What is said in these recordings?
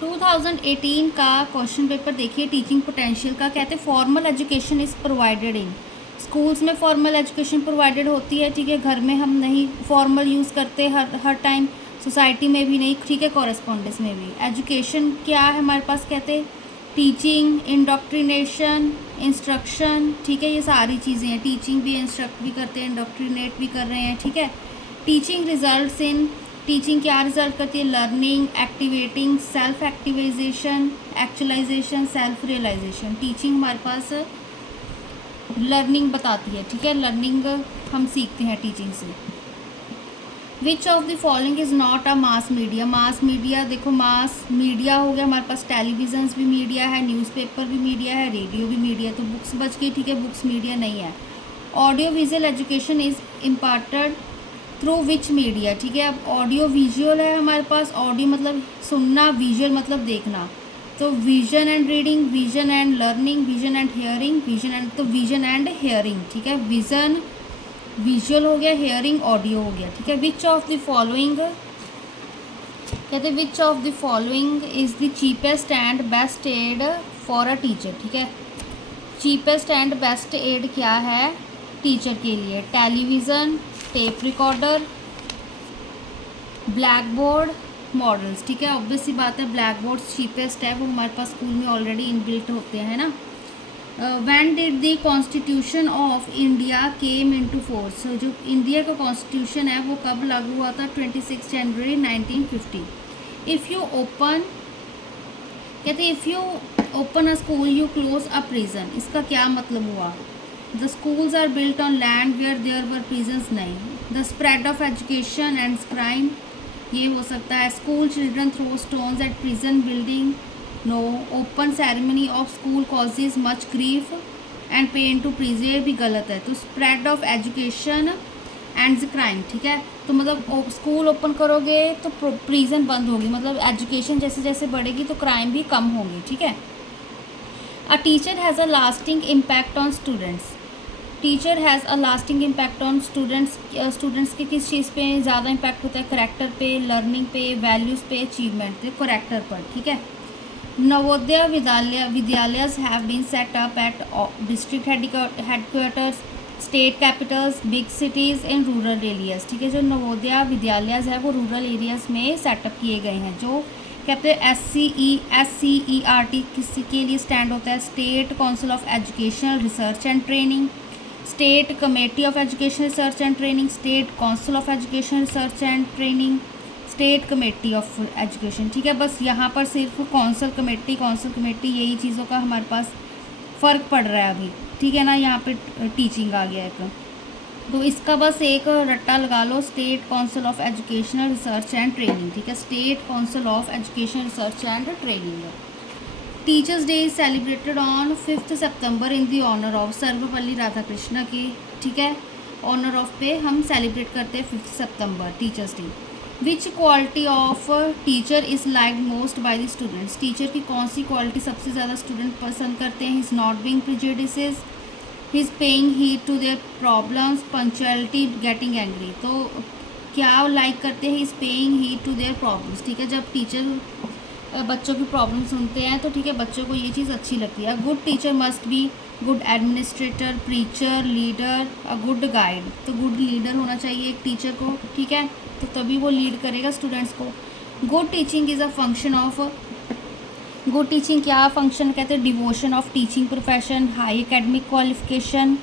2018 का question paper देखिए, teaching potential का। कहते हैं formal education is provided in schools में। फॉर्मल एजुकेशन प्रोवाइडेड होती है, ठीक है। घर में हम नहीं फॉर्मल यूज़ करते हर टाइम, सोसाइटी में भी नहीं, ठीक है, कॉरेस्पॉन्डेंस में भी। एजुकेशन क्या है हमारे पास, कहते हैं टीचिंग, इंडोक्ट्रिनेशन, इंस्ट्रक्शन, ठीक है, ये सारी चीज़ें हैं। टीचिंग भी, इंस्ट्रक्ट भी करते हैं, इंडोक्ट्रिनेट भी कर रहे हैं, ठीक है। टीचिंग रिजल्ट्स इन, टीचिंग क्या रिजल्ट करती है, learning, activating, self activisation, actualisation, self realisation. Teaching हमारे पास लर्निंग बताती है, ठीक है, लर्निंग हम सीखते हैं टीचिंग से। विच of the following is not a mass media. Mass media देखो, मास मीडिया हो गया हमारे पास, टेलीविजन्स भी मीडिया है, न्यूज़पेपर भी मीडिया है, रेडियो भी मीडिया, तो बुक्स बच गई, ठीक है, बुक्स मीडिया नहीं है। Audio visual education is imparted through which media, ठीक है। अब ऑडियो विजुअल है हमारे पास, ऑडियो मतलब सुनना, विजुअल मतलब देखना, तो vision and reading, vision and learning, vision and hearing, vision and, तो विजन एंड हेयरिंग, ठीक है। विजन विजुअल हो गया, हेयरिंग ऑडियो हो गया, ठीक है। विच ऑफ द फॉलोइंग, कहते हैं which of the following is the cheapest and best aid for a teacher, ठीक है। चीपेस्ट एंड बेस्ट एड क्या है टीचर के लिए, television, tape recorder, black board, models, ठीक है। ऑब्वियस सी बात है, ब्लैक बोर्ड चीपेस्ट है, वो हमारे पास स्कूल में ऑलरेडी इनबिल्ट होते हैं ना। When did the constitution of India came into force, जो इंडिया का कॉन्स्टिट्यूशन है वो कब लागू हुआ था, 26 जनवरी 1950। इफ़ यू ओपन, कहते if you open a school you close a prison, इसका क्या मतलब हुआ। The schools are built on land where there were prisons, नहीं। The spread of education and crime, ये हो सकता है। School children throw stones at prison building, no. Open ceremony of school causes much grief and pain to prison, ये भी गलत है। तो spread of education and crime, ठीक है। तो मतलब स्कूल ओपन करोगे तो प्रिजन बंद होगी, मतलब एजुकेशन जैसे जैसे बढ़ेगी तो क्राइम भी कम होंगी, ठीक है। A teacher has a lasting impact on students, teacher has a lasting impact on students, students के किस चीज़ पे ज़्यादा इम्पैक्ट होता है, करेक्टर पे, लर्निंग पे, वैल्यूज़ पे, अचीवमेंट पे, करेक्टर पर, ठीक है। Navodaya Vidyalayas have been set up at district headquarters, state capitals, big cities in rural areas, ठीक है। जो नवोदय विद्यालय है वो रूरल एरियाज़ में सेटअप किए गए हैं। जो कहते हैं SCERT किसी के लिए स्टैंड होता है, state council of educational research and training, state committee of education research and training, state council of education research and training, state committee of education, ठीक है। बस यहाँ पर सिर्फ काउंसिल कमेटी यही चीज़ों का हमारे पास फ़र्क पड़ रहा है अभी, ठीक है ना। यहाँ पे टीचिंग आ गया है तो इसका बस एक रट्टा लगा लो, state council of educational research and training, ठीक है। State council of education research and training. Teachers day is celebrated on 5 September in the honour of Sarvepalli Radhakrishna की, ठीक है। ऑनर ऑफ पे हम सेलिब्रेट करते हैं 5 सितंबर teachers day. Which quality of teacher is liked most by the students, teacher की कौन सी क्वालिटी सबसे ज़्यादा स्टूडेंट पसंद करते हैं, is not being prejudices, he is paying heed to their problems, punctuality, getting angry. तो क्या लाइक करते हैं, is paying heed to their problems, ठीक है। जब टीचर बच्चों की प्रॉब्लम सुनते हैं तो ठीक है, बच्चों को ये चीज़ अच्छी लगती है। Good teacher must be good administrator, preacher, leader, a good guide. तो गुड लीडर होना चाहिए एक टीचर को, ठीक है, तो तभी वो लीड करेगा स्टूडेंट्स को। Good teaching is a function of, good teaching क्या फंक्शन कहते हैं, devotion of teaching profession, high academic qualification,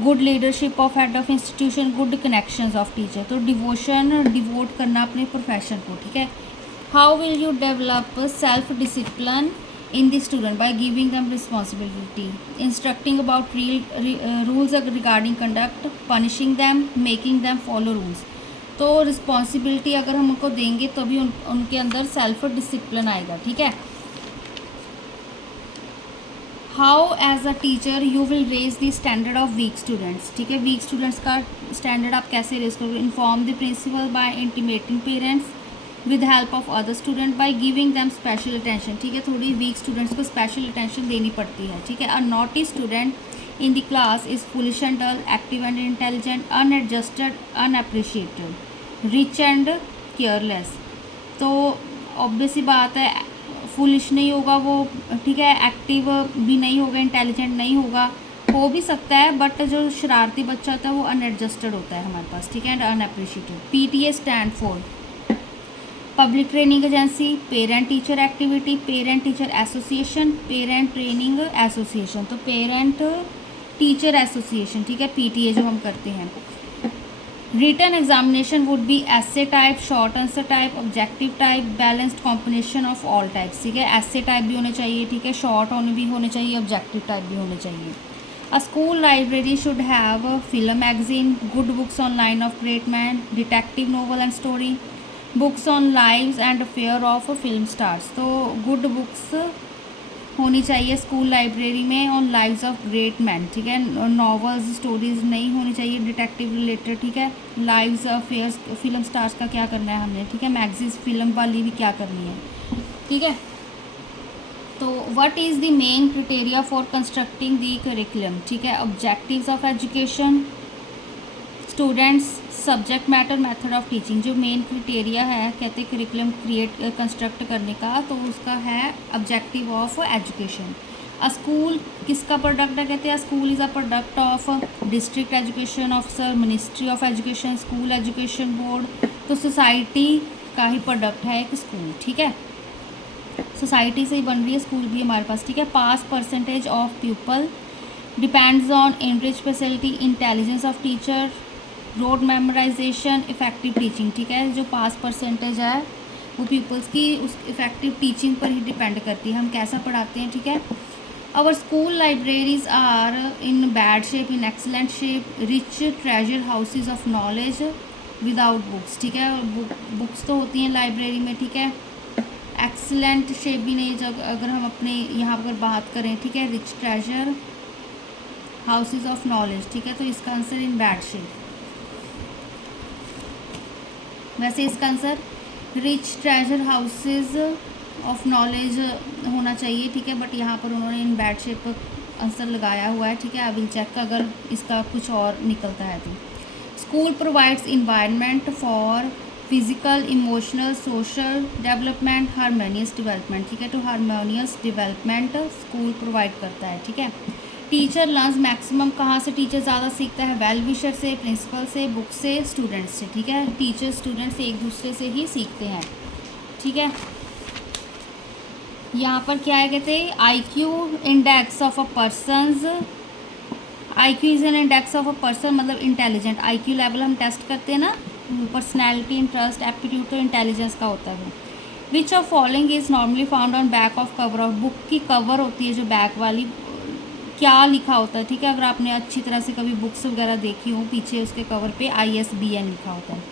good leadership of head of institution, good connections of teacher. तो डिवोशन, डिवोट करना अपने प्रोफेशन को, ठीक है। How will you develop self discipline in the student by giving them responsibility, instructing about rules regarding conduct, punishing them, making them follow rules। तो responsibility अगर हम उनको देंगे तभी उनके अंदर सेल्फ डिसिप्लिन आएगा, ठीक है। How as a teacher you will raise the standard of weak students, ठीक है। वीक स्टूडेंट्स का स्टैंडर्ड आप कैसे रेज करोगे, inform the principal by intimating parents with help of other student by giving them special attention, ठीक है। थोड़ी weak students को स्पेशल अटेंशन देनी पड़ती है, ठीक है। A naughty student in the class is foolish and dull, active and intelligent, unadjusted, unappreciated, rich and careless. तो ऑब्वियस ही बात है, फुलिश नहीं होगा वो, ठीक है, एक्टिव भी नहीं होगा, इंटेलिजेंट नहीं होगा, हो भी सकता है, बट जो शरारती बच्चा होता है वो अनएडजस्टेड होता है हमारे पास, ठीक है, and unappreciated. PTA stand for public training agency, parent teacher activity, parent teacher association, parent training association. तो पेरेंट टीचर एसोसिएशन, ठीक है, PTA जो हम करते हैं। Written examination would be essay type, short answer type, objective type, balanced combination of all types, ठीक है। एसे type भी होने चाहिए, ठीक है, शॉर्ट भी होने चाहिए, ऑब्जेक्टिव टाइप भी होने चाहिए। अ school library should have film magazine, good books on line of great man, detective novel and story, books on lives and affair of film stars. तो गुड बुक्स होनी चाहिए स्कूल लाइब्रेरी में on lives of great man, ठीक है। Novels stories नहीं होनी चाहिए detective related, ठीक है। लाइव्स अफेयर्स फिल्म स्टार्स का क्या करना है हमने, ठीक है। मैगजीन्स फिल्म वाली भी क्या करनी है, ठीक है। तो what is the main criteria for constructing the curriculum, ठीक है। Objectives of education, students, subject matter, method of teaching. जो मेन क्राइटेरिया है कहते हैं करिकुलम कंस्ट्रक्ट करने का, तो उसका है objective of education. A school किसका प्रोडक्ट है, कहते हैं school is a product of district education officer, ministry of education, school education board. तो सोसाइटी का ही प्रोडक्ट है एक स्कूल, ठीक है। सोसाइटी से ही बन रही है स्कूल भी हमारे पास, ठीक है। Pass percentage of people depends on enrich facility, intelligence of teacher, rote memorisation, effective teaching, ठीक है। जो पास परसेंटेज है वो पीपल्स की उस इफ़ेक्टिव टीचिंग पर ही डिपेंड करती है, हम कैसा पढ़ाते हैं, ठीक है। Our school libraries are in bad shape, in excellent shape, rich treasure houses of knowledge without books, ठीक है। बुक्स तो होती हैं लाइब्रेरी में, ठीक है। एक्सलेंट शेप भी नहीं, जब अगर हम अपने यहाँ पर बात करें, ठीक है। Rich treasure houses of knowledge, ठीक है। तो इसका आंसर इन बैड शेप। वैसे इसका answer rich treasure houses of knowledge होना चाहिए, ठीक है, बट यहाँ पर उन्होंने इन बैड शेप आंसर लगाया हुआ है, ठीक है। आई विल चेक अगर इसका कुछ और निकलता है तो। School provides environment for physical, emotional, social development, harmonious development, ठीक है। तो हारमोनियस डेवलपमेंट स्कूल प्रोवाइड करता है, ठीक है। टीचर लर्न्स मैक्सिमम, कहाँ से टीचर ज़्यादा सीखता है, वेल विशर से, प्रिंसिपल से, बुक से, स्टूडेंट्स से, ठीक है। टीचर स्टूडेंट्स एक दूसरे से ही सीखते हैं, ठीक है। यहाँ पर क्या है, कहते हैं IQ index of a person's. IQ is an index of a person, मतलब इंटेलिजेंट। IQ लेवल हम टेस्ट करते हैं ना, पर्सनैलिटी, इंटरेस्ट, एप्टीट्यूड, तो इंटेलिजेंस का होता है वो। Which of following is normally found on back of cover of book. की कवर होती है जो बैक वाली, क्या लिखा होता है, ठीक है। अगर आपने अच्छी तरह से कभी बुक्स वगैरह देखी हो, पीछे उसके कवर पे ISBN लिखा होता है।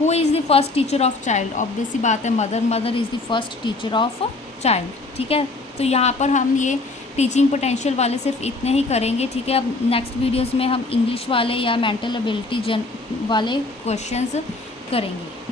Who is the first teacher of child, obvious सी बात है mother. Mother is the first teacher of child, ठीक है। तो यहाँ पर हम ये टीचिंग पोटेंशियल वाले सिर्फ इतने ही करेंगे, ठीक है। अब नेक्स्ट वीडियोज़ में हम इंग्लिश वाले या मेंटल एबिलिटी वाले क्वेश्चंस करेंगे।